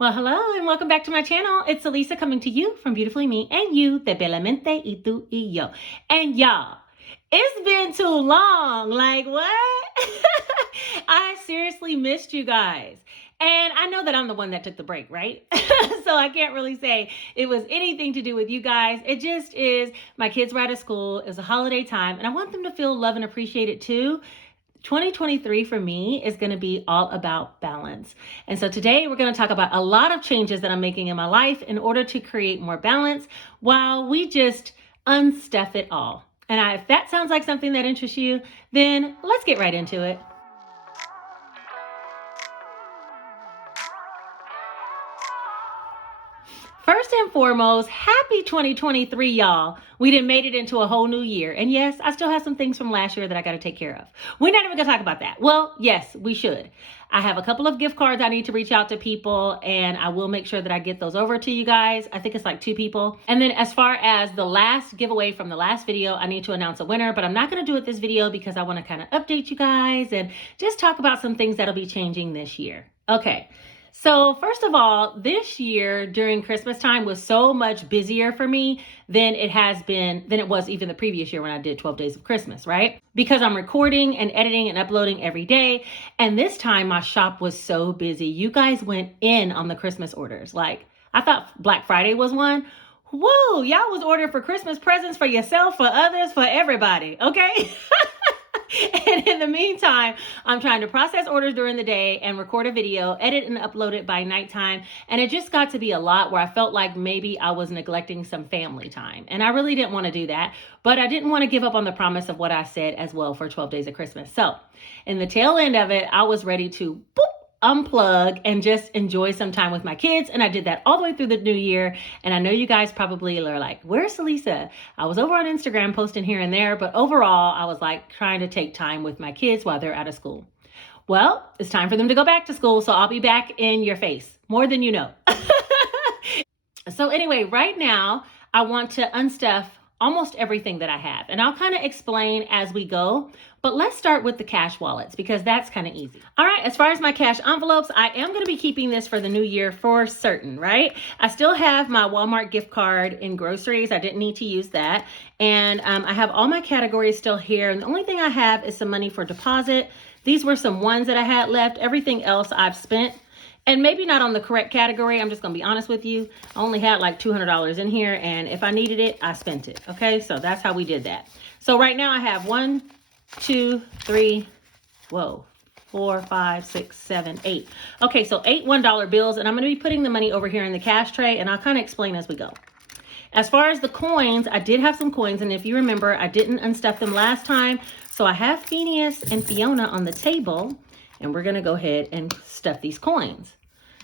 Well, hello and welcome back to my channel. It's Elisa coming to you from Beautifully Me and You, de Bellamente y tú y yo. And y'all, it's been too long. Like, what? I seriously missed you guys. And I know that I'm the one that took the break, right? So I can't really say it was anything to do with you guys. It just is my kids were out of school. It was a holiday time, and I want them to feel loved and appreciated too. 2023 for me is going to be all about balance. And so today we're going to talk about a lot of changes that I'm making in my life in order to create more balance while we just unstuff it all. And if that sounds like something that interests you, then let's get right into it. First and foremost, happy 2023, y'all. We done made it into a whole new year. And yes, I still have some things from last year that I got to take care of. We're not even going to talk about that. Well, yes, we should. I have a couple of gift cards I need to reach out to people, and I will make sure that I get those over to you guys. I think it's like 2 people. And then as far as the last giveaway from the last video, I need to announce a winner, but I'm not going to do it this video because I want to kind of update you guys and just talk about some things that'll be changing this year. Okay. So first of all, this year during Christmas time was so much busier for me than it was even the previous year when I did 12 Days of Christmas, right? Because I'm recording and editing and uploading every day. And this time my shop was so busy. You guys went in on the Christmas orders. Like, I thought Black Friday was one. Whoa, y'all was ordering for Christmas presents for yourself, for others, for everybody, okay? And in the meantime, I'm trying to process orders during the day and record a video, edit and upload it by nighttime. And it just got to be a lot where I felt like maybe I was neglecting some family time. And I really didn't want to do that. But I didn't want to give up on the promise of what I said as well for 12 Days of Christmas. So in the tail end of it, I was ready to unplug and just enjoy some time with my kids. And I did that all the way through the new year. And I know you guys probably are like, where's Elisa? I was over on Instagram posting here and there, but overall I was like trying to take time with my kids while they're out of school. Well, it's time for them to go back to school. So I'll be back in your face more than you know. So anyway, right now I want to unstuff almost everything that I have. And I'll kind of explain as we go, but let's start with the cash wallets because that's kind of easy. All right, as far as my cash envelopes, I am going to be keeping this for the new year for certain, right? I still have my Walmart gift card in groceries. I didn't need to use that. And I have all my categories still here. And the only thing I have is some money for deposit. These were some ones that I had left. Everything else I've spent. And maybe not on the correct category. I'm just going to be honest with you. I only had like $200 in here. And if I needed it, I spent it. Okay, so that's how we did that. So right now I have 1, 2, 3, 4, 5, 6, 7, 8. Okay, so 8 $1 bills. And I'm going to be putting the money over here in the cash tray. And I'll kind of explain as we go. As far as the coins, I did have some coins. And if you remember, I didn't unstuff them last time. So I have Phineas and Fiona on the table. And we're going to go ahead and stuff these coins.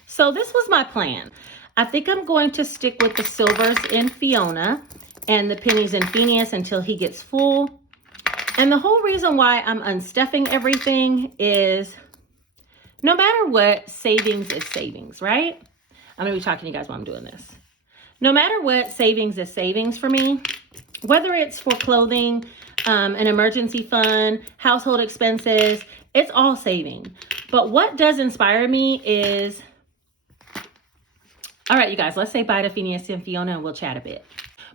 So this was my plan. I think I'm going to stick with the silvers in Fiona and the pennies in Phineas until he gets full. And the whole reason why I'm unstuffing everything is no matter what, savings is savings, right? I'm going to be talking to you guys while I'm doing this. No matter what, savings is savings for me. Whether it's for clothing, an emergency fund, household expenses, it's all saving. But what does inspire me is, all right, you guys, let's say bye to Phineas and Fiona and we'll chat a bit.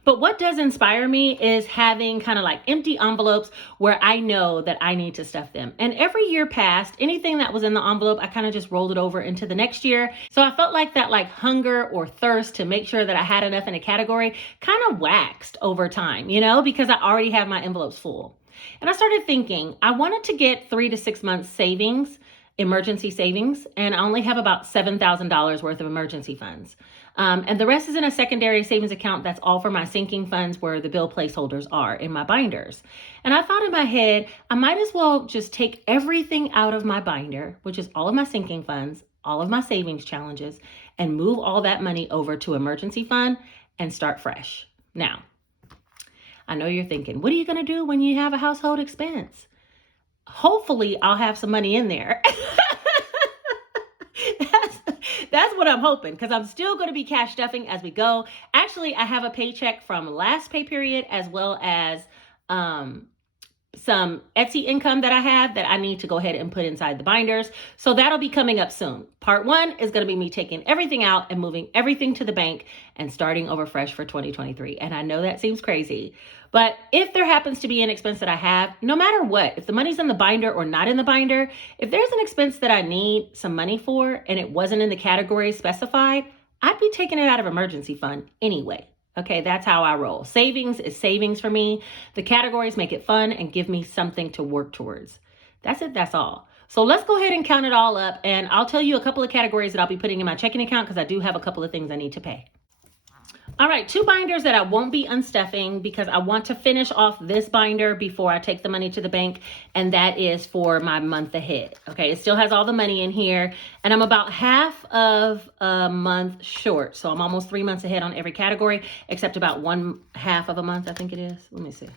But what does inspire me is having kind of like empty envelopes where I know that I need to stuff them. And every year past, anything that was in the envelope, I kind of just rolled it over into the next year. So I felt like that like hunger or thirst to make sure that I had enough in a category kind of waxed over time, you know, because I already have my envelopes full. And I started thinking, I wanted to get 3 to 6 months savings, emergency savings, and I only have about $7,000 worth of emergency funds. And the rest is in a secondary savings account that's all for my sinking funds where the bill placeholders are in my binders. And I thought in my head, I might as well just take everything out of my binder, which is all of my sinking funds, all of my savings challenges, and move all that money over to emergency fund and start fresh. Now, I know you're thinking, what are you going to do when you have a household expense? Hopefully, I'll have some money in there. That's what I'm hoping, because I'm still going to be cash stuffing as we go. Actually, I have a paycheck from last pay period as well as some Etsy income that I have that I need to go ahead and put inside the binders. So that'll be coming up soon. Part 1 is going to be me taking everything out and moving everything to the bank and starting over fresh for 2023. And I know that seems crazy, but if there happens to be an expense that I have, no matter what, if the money's in the binder or not in the binder, if there's an expense that I need some money for and it wasn't in the category specified, I'd be taking it out of emergency fund anyway. Okay, that's how I roll. Savings is savings for me. The categories make it fun and give me something to work towards. That's it, that's all. So let's go ahead and count it all up, and I'll tell you a couple of categories that I'll be putting in my checking account because I do have a couple of things I need to pay. All right, 2 binders that I won't be unstuffing because I want to finish off this binder before I take the money to the bank, and that is for my month ahead. Okay, it still has all the money in here, and I'm about half of a month short. So I'm almost 3 months ahead on every category, except about 1/2 of a month, I think it is. Let me see.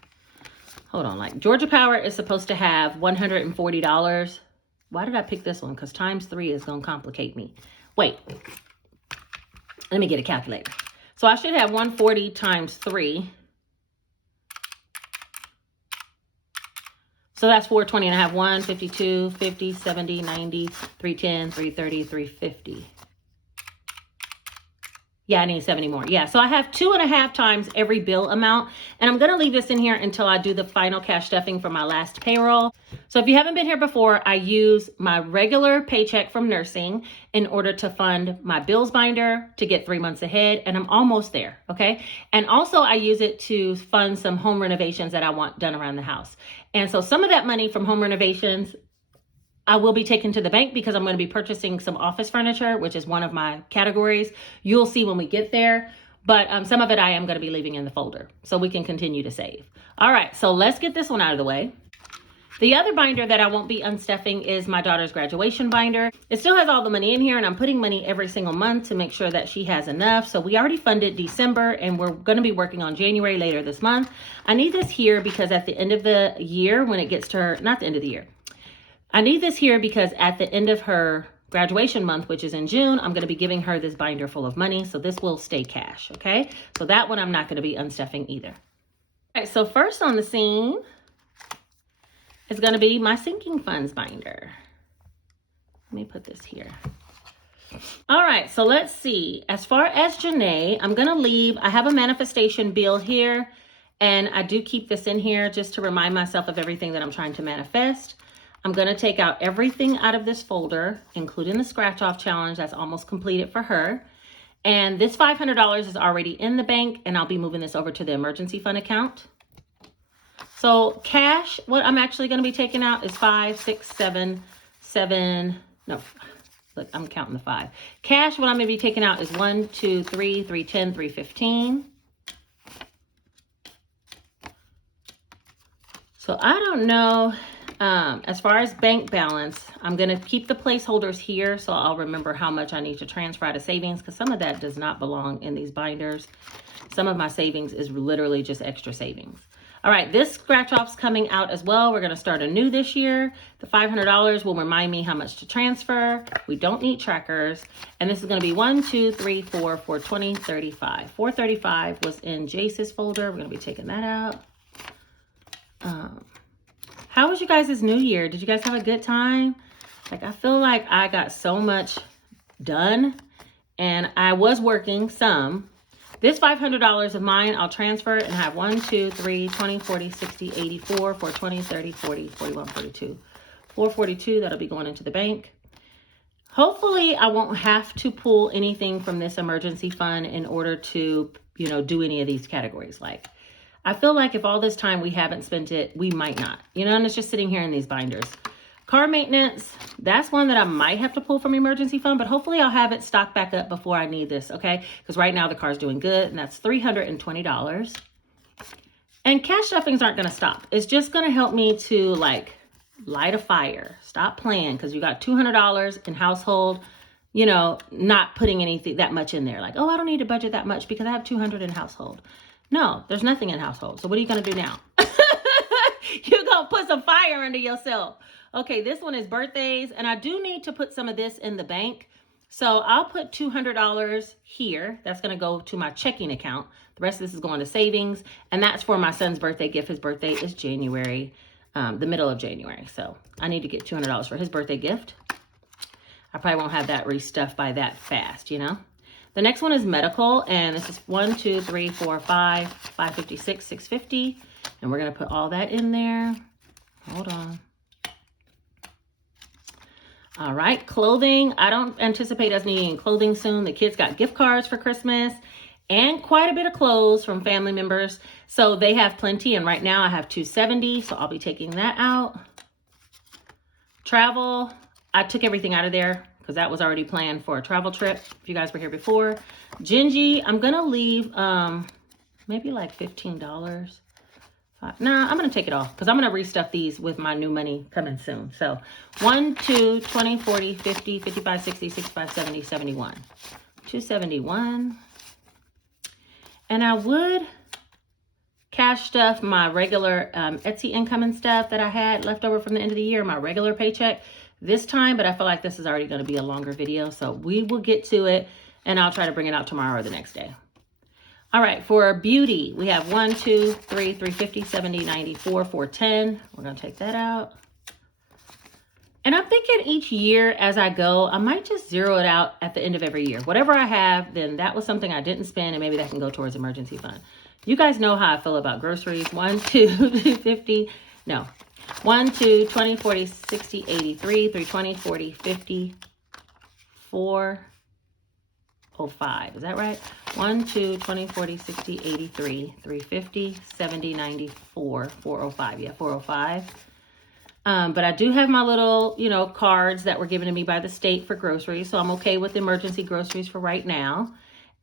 Hold on, like Georgia Power is supposed to have $140. Why did I pick this one? Because times 3 is gonna complicate me. Wait, let me get a calculator. So I should have 140 times 3. So that's 420 and I have 152, 50, 70, 90, 310, 330, 350. Yeah, I need 70 more. Yeah, so I have 2.5 times every bill amount. And I'm going to leave this in here until I do the final cash stuffing for my last payroll. So if you haven't been here before, I use my regular paycheck from nursing in order to fund my bills binder to get 3 months ahead. And I'm almost there, okay? And also I use it to fund some home renovations that I want done around the house. And so some of that money from home renovations I will be taken to the bank because I'm going to be purchasing some office furniture, which is one of my categories. You'll see when we get there, but some of it I am going to be leaving in the folder so we can continue to save. All right, so let's get this one out of the way. The other binder that I won't be unstuffing is my daughter's graduation binder. It still has all the money in here, and I'm putting money every single month to make sure that she has enough. So we already funded December, and we're going to be working on January later this month. I need this here because at the end of the year, when it gets to her, not the end of the year, I need this here because at the end of her graduation month, which is in June, I'm going to be giving her this binder full of money. So this will stay cash, okay? So that one I'm not going to be unstuffing either. All right, so first on the scene is going to be my sinking funds binder. Let me put this here. All right, so let's see. As far as Janae, I'm going to leave, I have a manifestation bill here, and I do keep this in here just to remind myself of everything that I'm trying to manifest. I'm going to take out everything out of this folder, including the scratch off challenge that's almost completed for her. And this $500 is already in the bank, and I'll be moving this over to the emergency fund account. So cash, what I'm actually going to be taking out is 5, 6, 7, 7. No, look, I'm counting the 5. Cash, what I'm going to be taking out is 1, 2, 3, 310, 315. So I don't know. As far as bank balance, I'm going to keep the placeholders here so I'll remember how much I need to transfer out of savings because some of that does not belong in these binders. Some of my savings is literally just extra savings. All right, this scratch off's coming out as well. We're going to start anew this year. The $500 will remind me how much to transfer. We don't need trackers. And this is going to be 1, 2, 3, 4, 420, 35. 435 was in Jace's folder. We're going to be taking that out. How was you guys' New Year? Did you guys have a good time? Like, I feel like I got so much done and I was working some. This $500 of mine, I'll transfer and have 1, 2, 3, 20, 40, 60, 84, 420, 30, 40, 41, 42. 442, that'll be going into the bank. Hopefully I won't have to pull anything from this emergency fund in order to, you know, do any of these categories. Like, I feel like if all this time we haven't spent it, we might not, you know, and it's just sitting here in these binders. Car maintenance, that's one that I might have to pull from emergency fund, but hopefully I'll have it stocked back up before I need this, okay? Because right now the car's doing good, and that's $320. And cash stuffings aren't going to stop. It's just going to help me to, like, light a fire. Stop playing, because you got $200 in household, you know, not putting anything that much in there. Like, oh, I don't need to budget that much because I have $200 in household. No, there's nothing in household. So what are you going to do now? You're going to put some fire under yourself. Okay, this one is birthdays. And I do need to put some of this in the bank. So I'll put $200 here. That's going to go to my checking account. The rest of this is going to savings. And that's for my son's birthday gift. His birthday is January the middle of January. So I need to get $200 for his birthday gift. I probably won't have that restuffed by that fast, you know. The next one is medical, and this is 1, 2, 3, 4, 5, 556, 650, and we're gonna put all that in there. Hold on. All right, clothing. I don't anticipate us needing clothing soon. The kids got gift cards for Christmas and quite a bit of clothes from family members, so they have plenty. And right now I have $270, so I'll be taking that out. Travel. I took everything out of there because that was already planned for a travel trip, if you guys were here before. Gingy, I'm going to leave maybe like $15. Nah, I'm going to take it off because I'm going to restuff these with my new money coming soon. So 1, 2, 20, 40, 50, 55, 60, 65, 70, 71. 271. And I would cash stuff my regular Etsy income and stuff that I had left over from the end of the year, my regular paycheck this time, but I feel like this is already going to be a longer video, so we will get to it, and I'll try to bring it out tomorrow or the next day. All right, for beauty, we have 1, 2, 3, 350, 70, 94, 410. We're going to take that out. And I'm thinking each year as I go, I might just zero it out at the end of every year. Whatever I have, then that was something I didn't spend, and maybe that can go towards emergency fund. You guys know how I feel about groceries. 1, 2, 250. No. 1, 2, 20, 40, 60, 83, 320, 40, 50, 405. Is that right? 1, 2, 20, 40, 60, 83, 350, 70, 94, 405. Yeah, 405. But I do have my little, you know, cards that were given to me by the state for groceries. So I'm okay with emergency groceries for right now.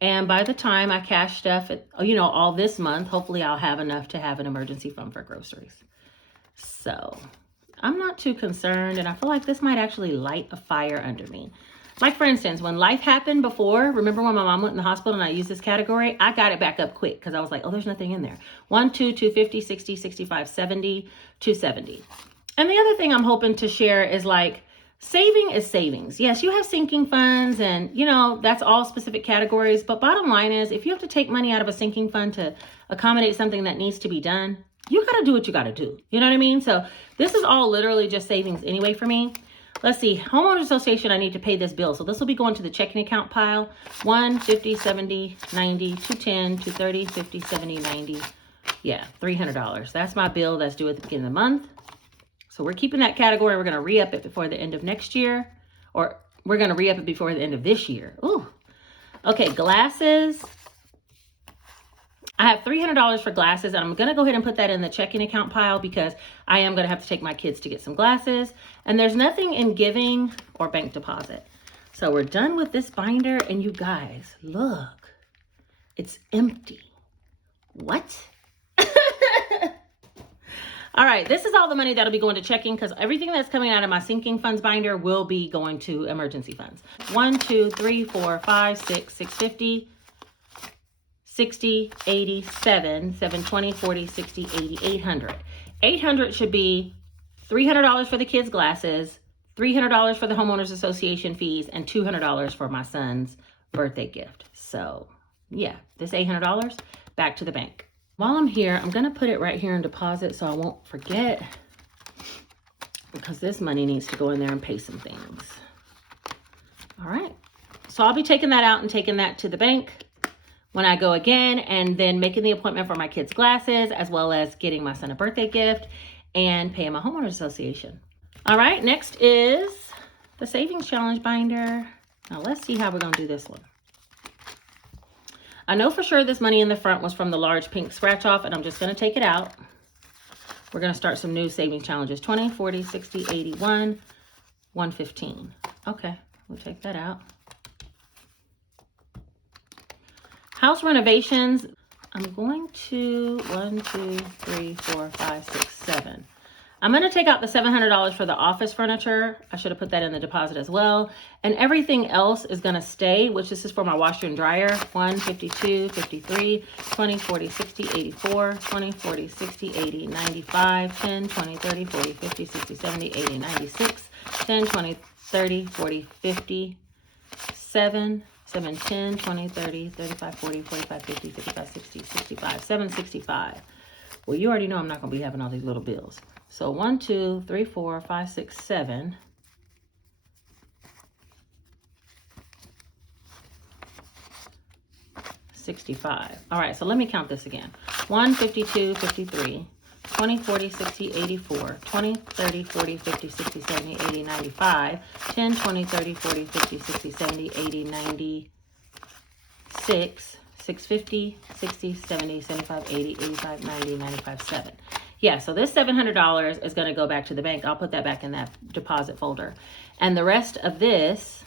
And by the time I cash stuff, you know, all this month, hopefully I'll have enough to have an emergency fund for groceries. So I'm not too concerned, and I feel like this might actually light a fire under me. Like, for instance, when life happened before, remember when my mom went in the hospital and I used this category? I got it back up quick because I was like, oh, there's nothing in there. 1, 2, 250, 60, 65, 70, 270. And the other thing I'm hoping to share is like, saving is savings. Yes, you have sinking funds and, you know, that's all specific categories. But bottom line is, if you have to take money out of a sinking fund to accommodate something that needs to be done, you got to do what you got to do. You know what I mean? So this is all literally just savings anyway for me. Let's see. Homeowners Association, I need to pay this bill. So this will be going to the checking account pile. 1, 50, 70, 90, 210, 230, 50, 70, 90. Yeah, $300. That's my bill that's due at the beginning of the month. So we're keeping that category. We're going to re-up it before the end of next year. Or we're going to re-up it before the end of this year. Ooh. Okay, glasses. I have $300 for glasses, and I'm going to go ahead and put that in the checking account pile because I am going to have to take my kids to get some glasses. And there's nothing in giving or bank deposit. So we're done with this binder, and you guys, look. It's empty. What? All right, this is all the money that'll be going to checking because everything that's coming out of my sinking funds binder will be going to emergency funds. 1, 2, 3, 4, 5, 6, 650, 60, 80, 7, 720, 40, 60, 80, 800. 800 should be $300 for the kids' glasses, $300 for the homeowners association fees, and $200 for my son's birthday gift. So yeah, this $800 back to the bank. While I'm here, I'm going to put it right here in deposit so I won't forget because this money needs to go in there and pay some things. All right. So I'll be taking that out and taking that to the bank when I go again, and then making the appointment for my kids' glasses, as well as getting my son a birthday gift and paying my homeowners association. All right. Next is the savings challenge binder. Now let's see how we're going to do this one. I know for sure this money in the front was from the large pink scratch off, and I'm just going to take it out. We're going to start some new savings challenges. 20, 40, 60, 81, 115. Okay, we'll take that out. House renovations. I'm going to 1, 2, 3, 4, 5, 6, 7. I'm going to take out the $700 for the office furniture. I should have put that in the deposit as well. And everything else is going to stay, which this is for my washer and dryer. 1, 52, 53, 20, 40, 60, 84, 20, 40, 60, 80, 95, 10, 20, 30, 40, 50, 60, 70, 80, 96, 10, 20, 30, 40, 50, 7, 7, 10, 20, 30, 35, 40, 45, 50, 55, 60, 65, 765. Well, you already know I'm not going to be having all these little bills. So 1, 2, 3, 4, 5, 6, 7. $65. All right, so let me count this again. 1, 52, 53, 20, 40, 60, 84, 20, 30, 40, 50, 60, 70, 80, 95, 10, 20, 30, 40, 50, 60, 70, 80, 96, 650, 60, 70, 75, 80, 85, 90, 95, 7. Yeah, so this $700 is going to go back to the bank. I'll put that back in that deposit folder. And the rest of this,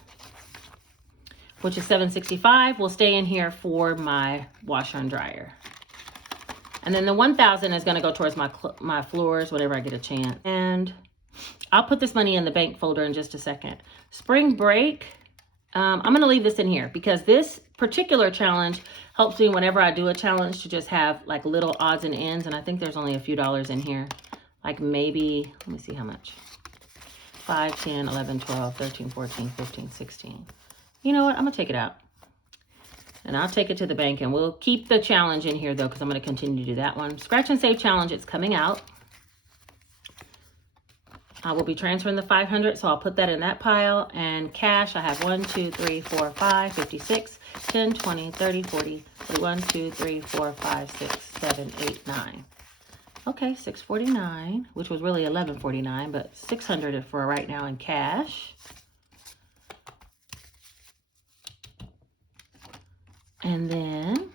which is $765, will stay in here for my washer and dryer. And then the $1,000 is going to go towards my floors whenever I get a chance. And I'll put this money in the bank folder in just a second. Spring break, I'm going to leave this in here because this particular challenge helps me whenever I do a challenge to just have like little odds and ends. And I think there's only a few dollars in here. Like maybe, let me see how much. 5, 10, 11, 12, 13, 14, 15, 16. You know what? I'm going to take it out. And I'll take it to the bank, and we'll keep the challenge in here, though, because I'm going to continue to do that one. Scratch and Save challenge, it's coming out. I will be transferring the $500, so I'll put that in that pile. And cash, I have 1, 2, 3, 4, 5, 56, 10, 20, 30, 40, 41, 2, 3, 4, 5, 6, 7, 8, 9. Okay, $649, which was really $1149, but $600 for right now in cash. And then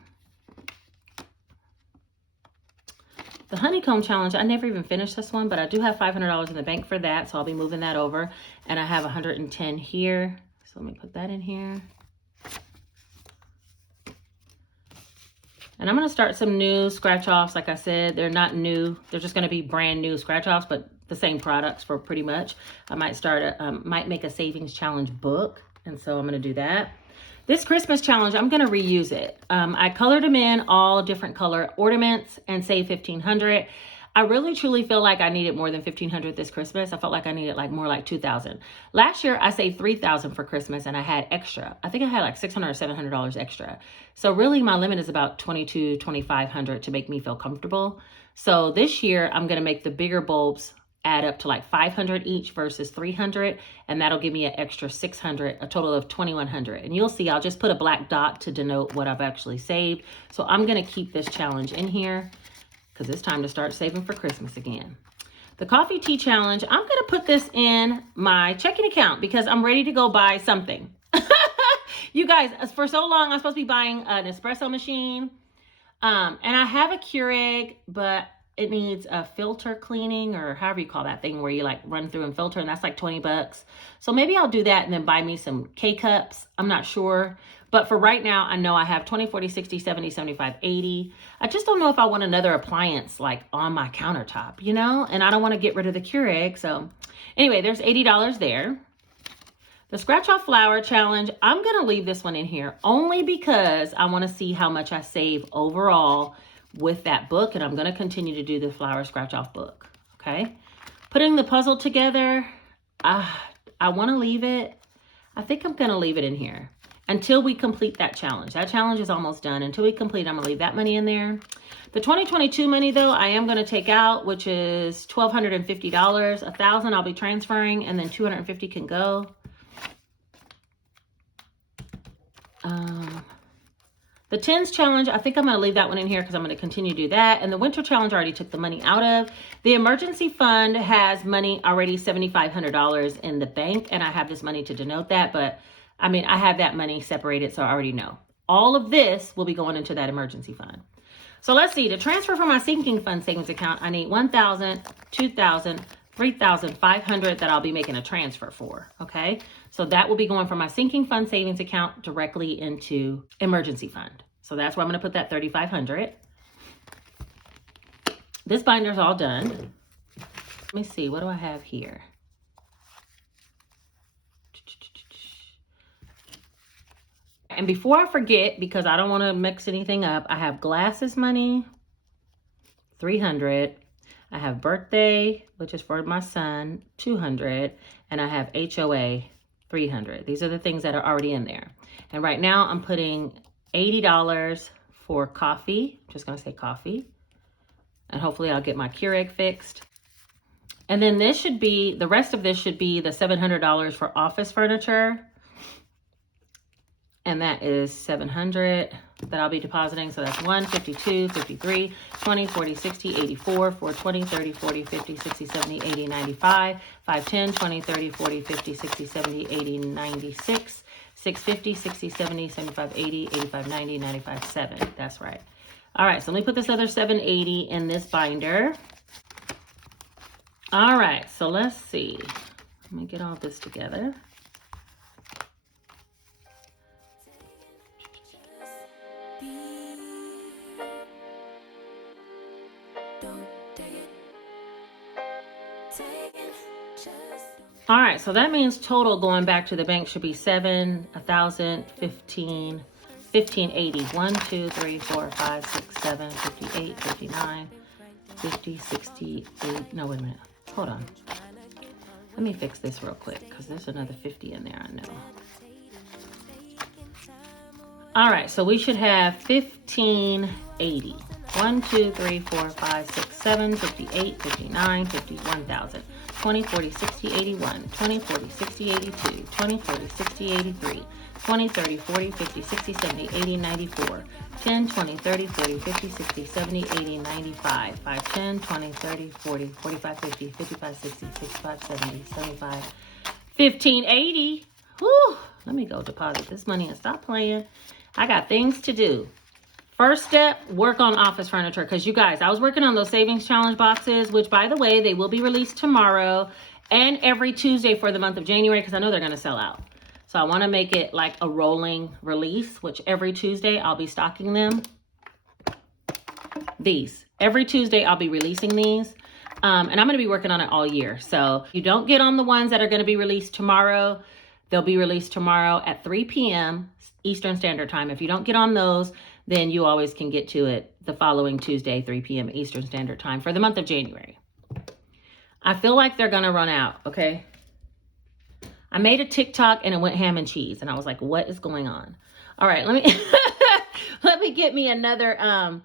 the honeycomb challenge, I never even finished this one, but I do have $500 in the bank for that, so I'll be moving that over. And I have 110 here, so let me put that in here. And I'm going to start some new scratch-offs. Like I said, they're not new. They're just going to be brand new scratch-offs, but the same products for pretty much. I might might make a savings challenge book, and so I'm going to do that. This Christmas challenge, I'm going to reuse it. I colored them in all different color ornaments and saved $1,500. I really truly feel like I needed more than $1,500 this Christmas. I felt like I needed more like $2,000. Last year, I saved $3,000 for Christmas and I had extra. I think I had like $600 or $700 extra. So really my limit is about $2,200, $2,500 to make me feel comfortable. So this year, I'm going to make the bigger bulbs add up to like $500 each versus $300, and that'll give me an extra $600, a total of $2,100. And you'll see, I'll just put a black dot to denote what I've actually saved. So I'm going to keep this challenge in here because it's time to start saving for Christmas again. The coffee tea challenge, I'm going to put this in my checking account because I'm ready to go buy something. You guys, for so long, I'm supposed to be buying an espresso machine, and I have a Keurig, but it needs a filter cleaning or however you call that thing where you like run through and filter, and that's like $20. So maybe I'll do that and then buy me some K-cups. I'm not sure. But for right now, I know I have 20, 40, 60, 70, 75, 80. I just don't know if I want another appliance like on my countertop, you know? And I don't want to get rid of the Keurig. So anyway, there's $80 there. The Scratch Off Flower Challenge, I'm going to leave this one in here only because I want to see how much I save overall with that book, and I'm going to continue to do the flower scratch off book. Okay, putting the puzzle together, I want to leave it. I think I'm going to leave it in here until we complete that challenge. That challenge is almost done. Until we complete, I'm going to leave that money in there. The 2022 money, though, I am going to take out, which is $1,250. $1,000 I'll be transferring, and then $250 can go. The tens challenge, I think I'm going to leave that one in here because I'm going to continue to do that. And the winter challenge, I already took the money out of. The emergency fund has money already, $7,500 in the bank. And I have this money to denote that. But I mean, I have that money separated, so I already know. All of this will be going into that emergency fund. So let's see. To transfer from my sinking fund savings account, I need $1,000, $2,000, $3,500 that I'll be making a transfer for, okay? So that will be going from my sinking fund savings account directly into emergency fund. So that's where I'm going to put that $3,500. This binder's all done. Let me see, what do I have here? And before I forget, because I don't want to mix anything up, I have glasses money, $300. I have birthday, which is for my son, $200, and I have HOA, $300. These are the things that are already in there. And right now I'm putting $80 for coffee. I'm just gonna say coffee. And hopefully I'll get my Keurig fixed. And then this should be, the rest of this should be the $700 for office furniture. And that is $700 that I'll be depositing. So that's 1, 52, 53, 20, 40, 60, 84, 4, 20, 30, 40, 50, 60, 70, 80, 95, 5, 10, 20, 30, 40, 50, 60, 70, 80, 96, 650, 60, 70, 75, 80, 85, 90, 95, 7. That's right. All right, so let me put this other 780 in this binder. All right, so let's see. Let me get all this together. All right, so that means total going back to the bank should be 1,015, 1,580. 1, 2, 3, 4, 5, 6, 7, 58, 59, 50, 68. No, wait a minute. Hold on. Let me fix this real quick because there's another 50 in there, I know. All right, so we should have 1,580. 1, 2, 3, 4, 5, 6, 7, 58, 59, 50, 1,000. 20, 40, 60, 81, 20, 40, 60, 82, 20, 40, 60, 83, 20, 30, 40, 50, 60, 70, 80, 94, 10, 20, 30, 40, 50, 60, 70, 80, 95, 5, 10, 20, 30, 40, 45, 50, 55, 60, 65, 70, 75, 1,580. Whew, let me go deposit this money and stop playing. I got things to do. First step, work on office furniture. Because you guys, I was working on those savings challenge boxes, which by the way, they will be released tomorrow and every Tuesday for the month of January because I know they're going to sell out. So I want to make it like a rolling release, which every Tuesday I'll be stocking them. These. Every Tuesday I'll be releasing these. And I'm going to be working on it all year. So if you don't get on the ones that are going to be released tomorrow, they'll be released tomorrow at 3 p.m. Eastern Standard Time. If you don't get on those, then you always can get to it the following Tuesday, 3 p.m. Eastern Standard Time for the month of January. I feel like they're going to run out, okay? I made a TikTok and it went ham and cheese. And I was like, what is going on? All right, let me let me get me another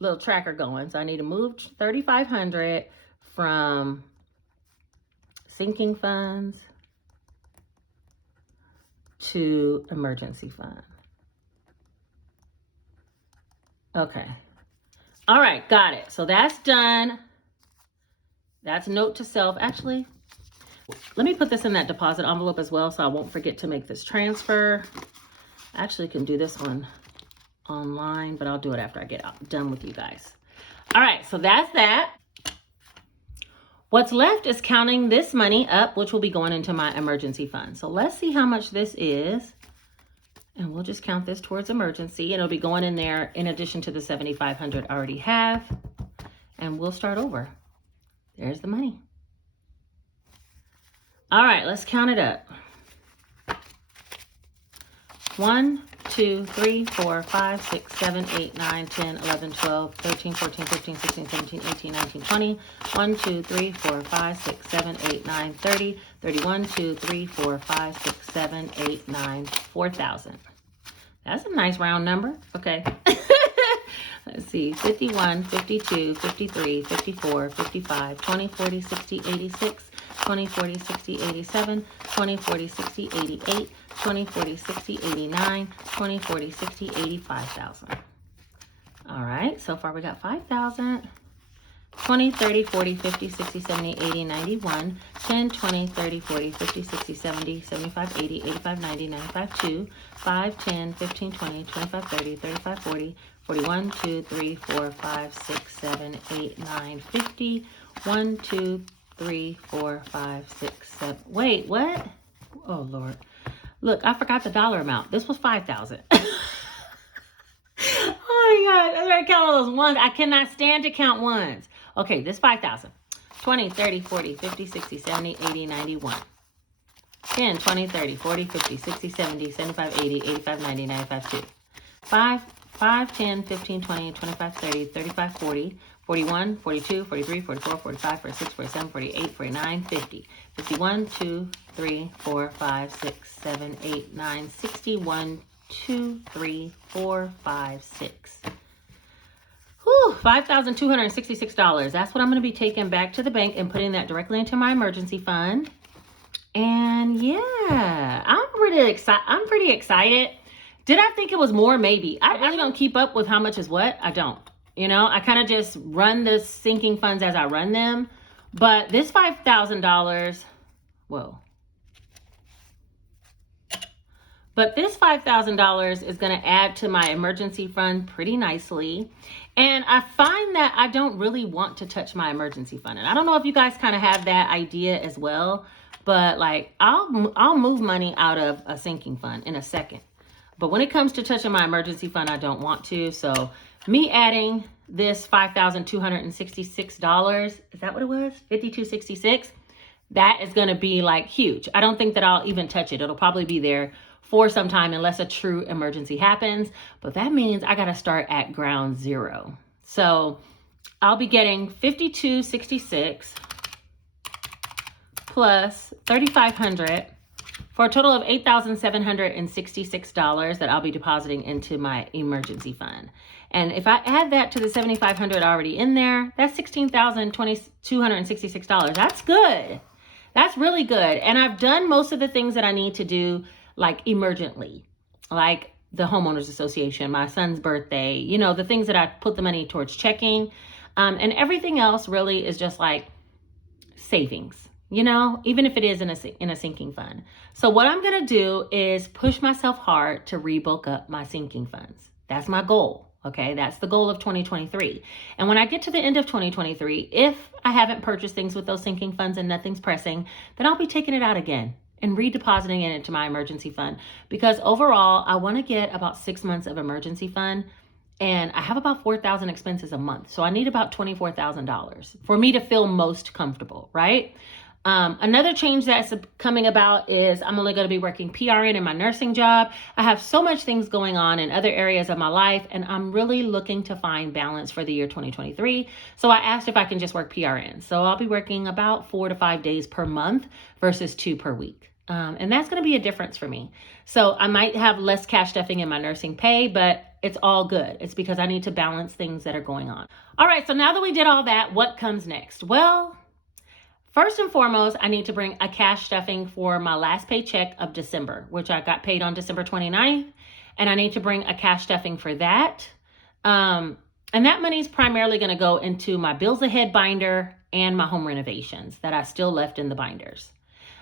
little tracker going. So I need to move 3,500 from sinking funds to emergency fund. Okay. All right, got it. So that's done. That's note to self. Actually, let me put this in that deposit envelope as well so I won't forget to make this transfer. I actually can do this one online, but I'll do it after I get done with you guys. All right, so that's that. What's left is counting this money up, which will be going into my emergency fund. So let's see how much this is. And we'll just count this towards emergency. And it'll be going in there in addition to the 7,500 I already have. And we'll start over. There's the money. All right, let's count it up. 1, 2, 3, 4, 5, 6, 7, 8, 9, 10, 11, 12, 13, 14, 15, 16, 17, 18, 19, 20. 1, 2, 3, 4, 5, 6, 7, 8, 9, 30, 31, 2, 3, 4, 5, 6, 7, 8, 9, 4,000. That's a nice round number. Okay. Let's see. 51, 52, 53, 54, 55, 20, 40, 60, 86, 20, 40, 60, 87, 20, 40, 60, 88, 20, 40, 60, 89, 20, 40, 60, 85,000. All right. So far we got 5,000. 20, 30, 40, 50, 60, 70, 80, 91, 10, 20, 30, 40, 50, 60, 70, 75, 80, 85, 90, 95, 2, 5, 10, 15, 20, 25, 30, 35, 40, 41, 2, 3, 4, 5, 6, 7, 8, 9, 50, 1, 2, 3, 4, 5, 6, 7. Wait, what? Oh, Lord. Look, I forgot the dollar amount. This was 5,000. Oh my God. I'm going to count all those ones. I cannot stand to count ones. Okay, this 5,000. 20, 30, 40, 50, 60, 70, 80, 91. 10, 20, 30, 40, 50, 60, 70, 75, 80, 85, 90, 95, 2. 5, 10, 15, 20, 25, 30, 35, 40, 41, 42, 43, 44, 45, 46, 47, 48, 49, 50. 51, 2, 3, 4, 5, 6, 7, 8, 9, 61, 2, 3, 4, 5, 6. Whew. $5,266. That's what I'm going to be taking back to the bank and putting that directly into my emergency fund. And yeah, I'm pretty excited. Did I think it was more? Maybe. I really don't keep up with how much is what. I don't. You know, I kind of just run the sinking funds as I run them. But this $5,000, whoa. But this $5,000 is going to add to my emergency fund pretty nicely. And I find that I don't really want to touch my emergency fund. And I don't know if you guys kind of have that idea as well, but like I'll move money out of a sinking fund in a second. But when it comes to touching my emergency fund, I don't want to. So me adding this $5,266, is that what it was? $5,266. That is going to be like huge. I don't think that I'll even touch it. It'll probably be there for some time unless a true emergency happens. But that means I got to start at ground zero. So I'll be getting $5,266 plus $3,500 for a total of $8,766 that I'll be depositing into my emergency fund. And if I add that to the $7,500 already in there, that's $16,266. That's good. That's really good. And I've done most of the things that I need to do like emergently, like the homeowners association, my son's birthday, you know, the things that I put the money towards checking. And everything else really is just like savings, you know, even if it is in a sinking fund. So what I'm going to do is push myself hard to rebulk up my sinking funds. That's my goal. Okay, that's the goal of 2023. And when I get to the end of 2023, if I haven't purchased things with those sinking funds and nothing's pressing, then I'll be taking it out again and redepositing it into my emergency fund. Because overall, I want to get about 6 months of emergency fund. And I have about 4,000 expenses a month. So I need about $24,000 for me to feel most comfortable, right? Another change that's coming about is I'm only going to be working PRN in my nursing job. I have so much things going on in other areas of my life, and I'm really looking to find balance for the year 2023. So I asked if I can just work PRN. So I'll be working about 4 to 5 days per month versus 2 per week. And that's going to be a difference for me. So I might have less cash stuffing in my nursing pay, but it's all good. It's because I need to balance things that are going on. All right. So now that we did all that, what comes next? Well, first and foremost, I need to bring a cash stuffing for my last paycheck of December, which I got paid on December 29th. And I need to bring a cash stuffing for that. And that money is primarily going to go into my bills ahead binder and my home renovations that I still left in the binders.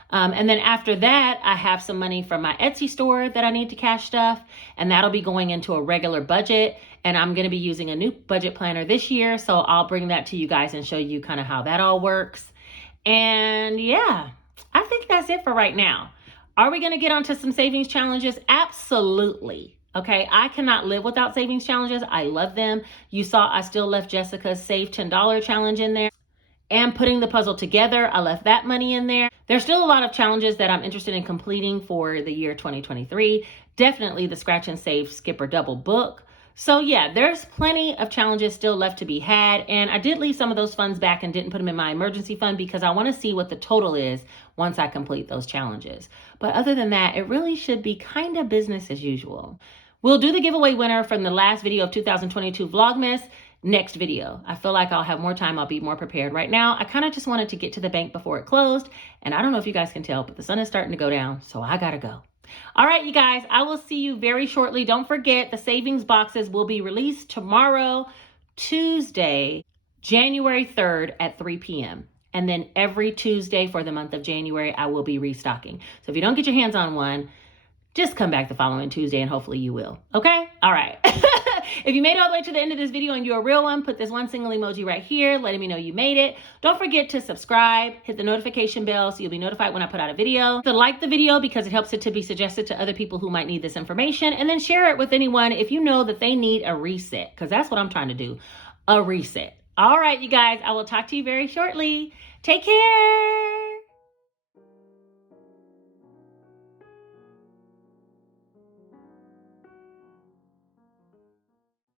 And then after that, I have some money from my Etsy store that I need to cash stuff, and that'll be going into a regular budget. And I'm going to be using a new budget planner this year. So I'll bring that to you guys and show you kind of how that all works. And yeah, I think that's it for right now. Are we going to get onto some savings challenges? Absolutely. Okay, I cannot live without savings challenges. I love them. You saw I still left Jessica's Save $10 challenge in there. And putting the puzzle together, I left that money in there. There's still a lot of challenges that I'm interested in completing for the year 2023. Definitely the Scratch and Save Skip or Double book. So yeah, there's plenty of challenges still left to be had. And I did leave some of those funds back and didn't put them in my emergency fund because I want to see what the total is once I complete those challenges. But other than that, it really should be kind of business as usual. We'll do the giveaway winner from the last video of 2022 Vlogmas next video. I feel like I'll have more time. I'll be more prepared. Right now, I kind of just wanted to get to the bank before it closed. And I don't know if you guys can tell, but the sun is starting to go down. So I got to go. All right, you guys, I will see you very shortly. Don't forget the savings boxes will be released tomorrow, Tuesday, January 3rd at 3 p.m. And then every Tuesday for the month of January, I will be restocking. So if you don't get your hands on one, just come back the following Tuesday and hopefully you will. Okay? All right. If you made it all the way to the end of this video and you're a real one, put this one single emoji right here, letting me know you made it. Don't forget to subscribe, hit the notification bell so you'll be notified when I put out a video. So like the video because it helps it to be suggested to other people who might need this information, and then share it with anyone if you know that they need a reset, because that's what I'm trying to do, a reset. All right, you guys, I will talk to you very shortly. Take care.